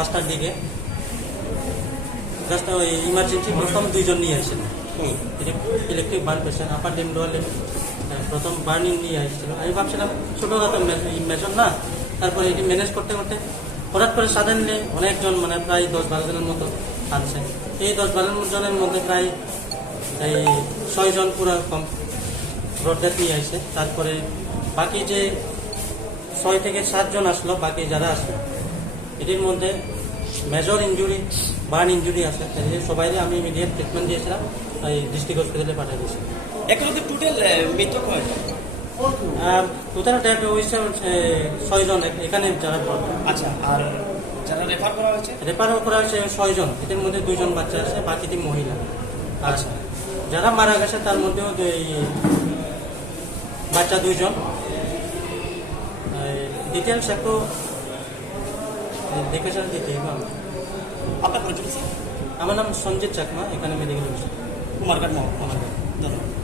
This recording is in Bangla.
5টার দিকে জাস্ট ওই ইমার্জেন্সি প্রথম 2 জন নিয়ে আসেন। ইলেকট্রিক বার্ন পেশেন্ট আপার লিম লোয়ার লিম প্রথম বার্নিং নিয়ে আসছিল। আমি ভাবছিলাম ছোটোখাটো মেজর না, তারপরে এটি ম্যানেজ করতে করতে হঠাৎ করে সাডেনলি অনেকজন মানে প্রায় 10-12 জনের মতো আনছে। এই 10-12 জনের মধ্যে প্রায় এই 6 জন পুরো ব্রড ডেথ নিয়ে আসছে। তারপরে বাকি যে 6 থেকে 7 জন আসলো, বাকি যারা আসলো এটির মধ্যে মেজর ইঞ্জুরি বার্ন ইঞ্জুরি আছে, সবাই আমি ইমিডিয়েট ট্রিটমেন্ট দিয়েছিলাম, এই ডিস্ট্রিক্ট হসপিটালে পাঠিয়ে দিয়েছি। এখন তো টোটাল মৃত্যু হয় টোটাল ডেথ হয়েছে 6 জন এখানে যারা পড়বে। আচ্ছা, আর যারা রেফার করা হয়েছে? রেফার করা হয়েছে 6 জন, এদের মধ্যে 2 জন বাচ্চা আছে, বাকিটি মহিলা। আচ্ছা, যারা মারা গেছে তার মধ্যেও বাচ্চা 2 জন। ডিটেলস একটু দেখেছেন দিতে হবে। আপনার পরিচয়? আমার নাম সঞ্জিত চাকমা, এখানে মেডিকেল অফিসার কুমারঘাট মহকুমা। ধন্যবাদ।